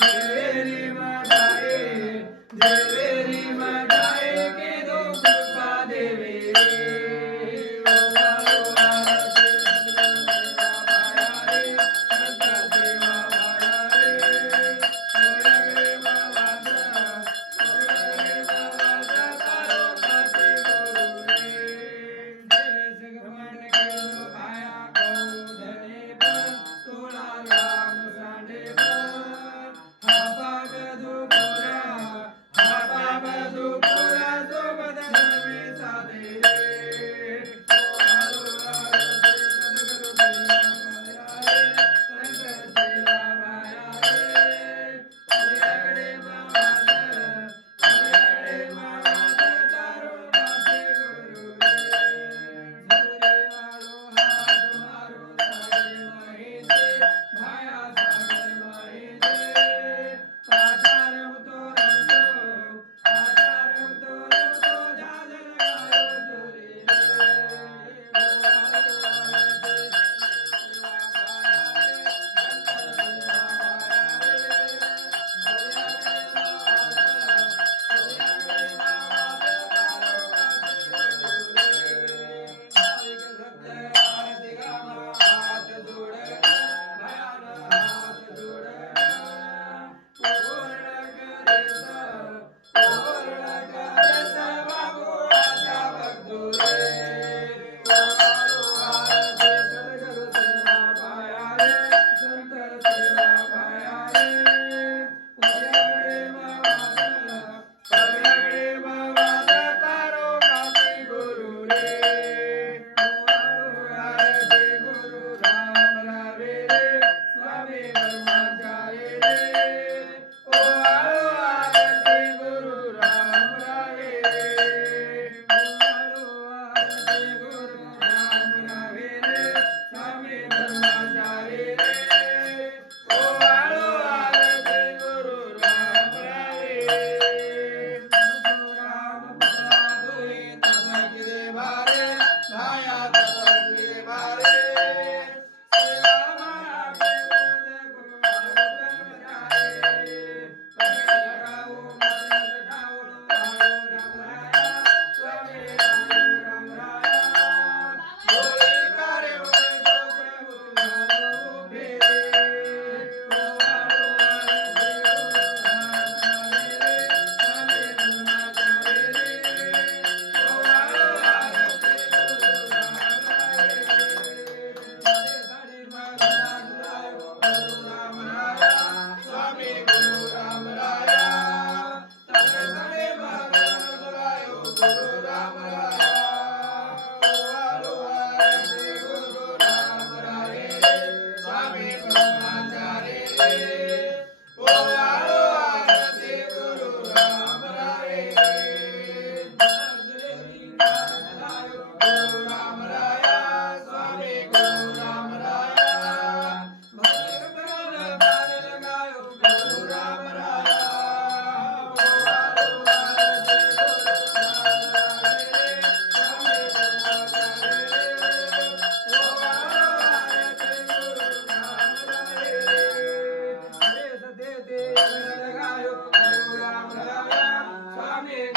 देवेरी मदाए देवेरी मदाए के दो कृपा देवे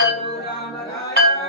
Guru Ram Raya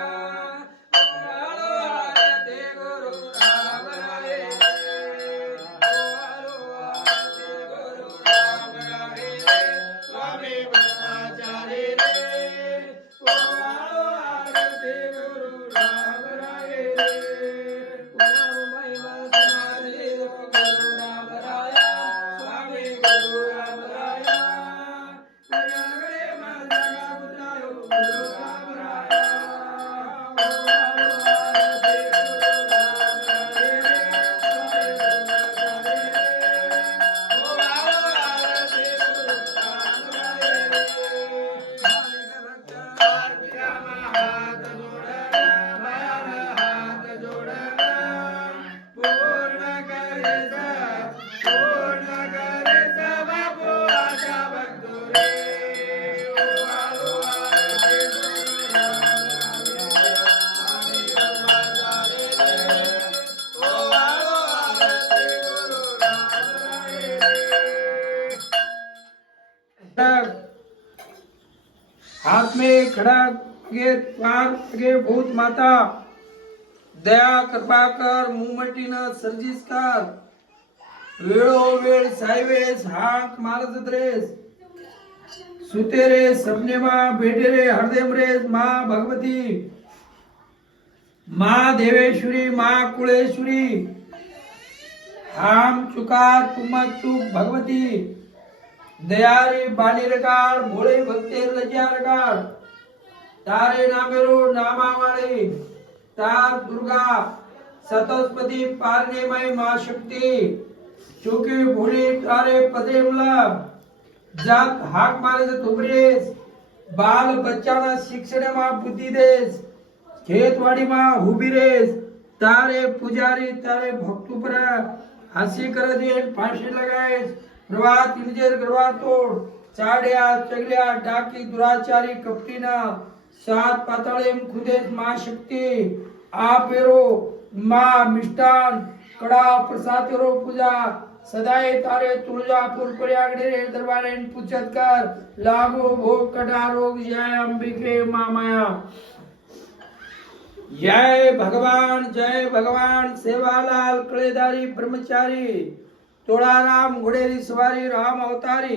हाथ में खड़ग आगे पार आगे भूत माता दया कृपा कर मुमटीन सर्जिस कर वेळोवेळ सायवेस हाक मारत रेस सुते रे सपने मा भेटे रे हरदेम रेस माँ भगवती माँ देवेश्वरी माँ कुलेश्वरी हम चुका तुम चुक भगवती दयारी बालिरकार भोळे भक्ते लज्जारकार तारे नामेरो नामावाळे तार दुर्गा सतस्पति पारनेमय माँ शक्ति चुकी भोली तारे पदेमला जात हाक मारे तुबरेस बाल बच्चाना शिक्षण मा बुद्धि देस खेतवाड़ी मा हुबीरेस तारे पुजारी तारे भक्तु पर हसी कर दे फांसी लगाए प्रभात इंजेर गरवा तोड़ चाड्या चगल्या डाकी दुराचारी कपटीना सात पाताळेम खुदेस माँ शक्ति आपेरो माँ मिष्टान कड़ा प्रसादेरो पूजा सदाए तारे तुळजापूर कोऱ्यागडे रे दरबारे पूछत कर लागो भोग कटा रोग जय अंबिके मामाया जय भगवान सेवालाल कळेदारी ब्रह्मचारी तोळाराम घोडेरी सवारी राम अवतारी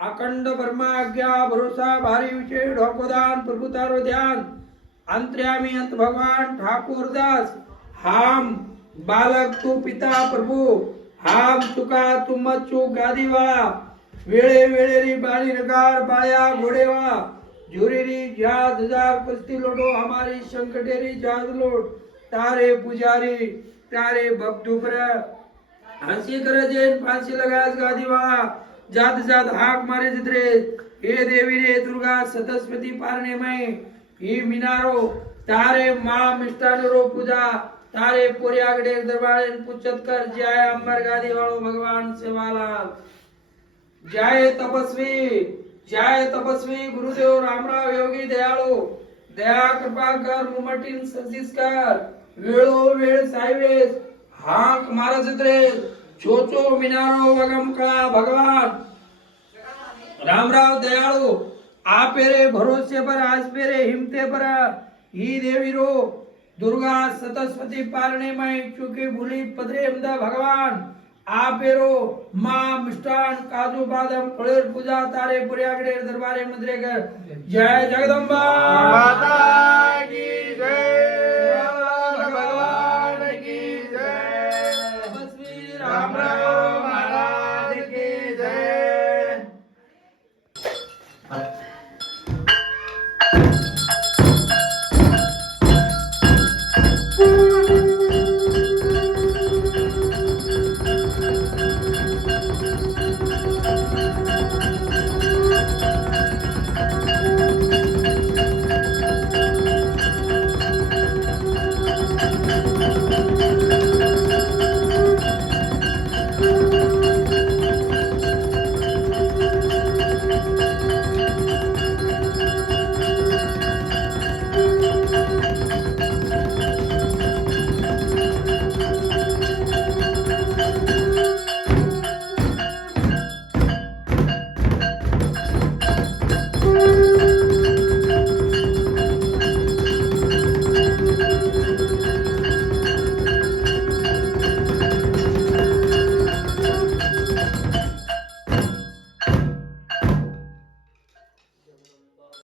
अखंड ब्रह्मा आज्ञा भरोसा भारी विषय ढोकोदान प्रभुतारो ध्यान अंतर्यामी अंत भगवान ठाकुर दास हम बालक तू पिता प्रभु हम चुका तुम चूक गादीवा वेळे वेळेरी बाणी नगार बाया घोडेवा झुरीरी जात हजार कुस्ती लोडो हमारी संकटेरी जात लोड तारे पुजारी तारे भक्तुपर हंसी कर जेन फांसी लगास गादीवा जात जात हाक मारे जितरे हे देवी रे दुर्गा सतस्वती पारने में ही मिनारो तारे माँ मिष्टान रो पूजा तारे पोरियागडे दरबारे पूछत कर जय अंबर गादी वालो भगवान सेवालाल जय तपस्वी गुरुदेव रामराव योगी दयाळो दया कृपा कर मुमटीन सजीस कर वेळो वेळ सायवेस हाक मारत रे चोचो मिनारो वगम कळा भगवान रामराव दयाळो आपेरे भरोसे पर आज पेरे हिमते पर ही देवी रो दुर्गा सतस्वती पारणे में चुकी भूली पदरे अमदा भगवान आपेरो माँ मिष्टान काजू बादाम फळेर पूजा तारे पुर्यागडे दरबारे मद्रे कर जय जगदंबा माता की जय भगवान की जय तपस्वी रामराव महाराज की जय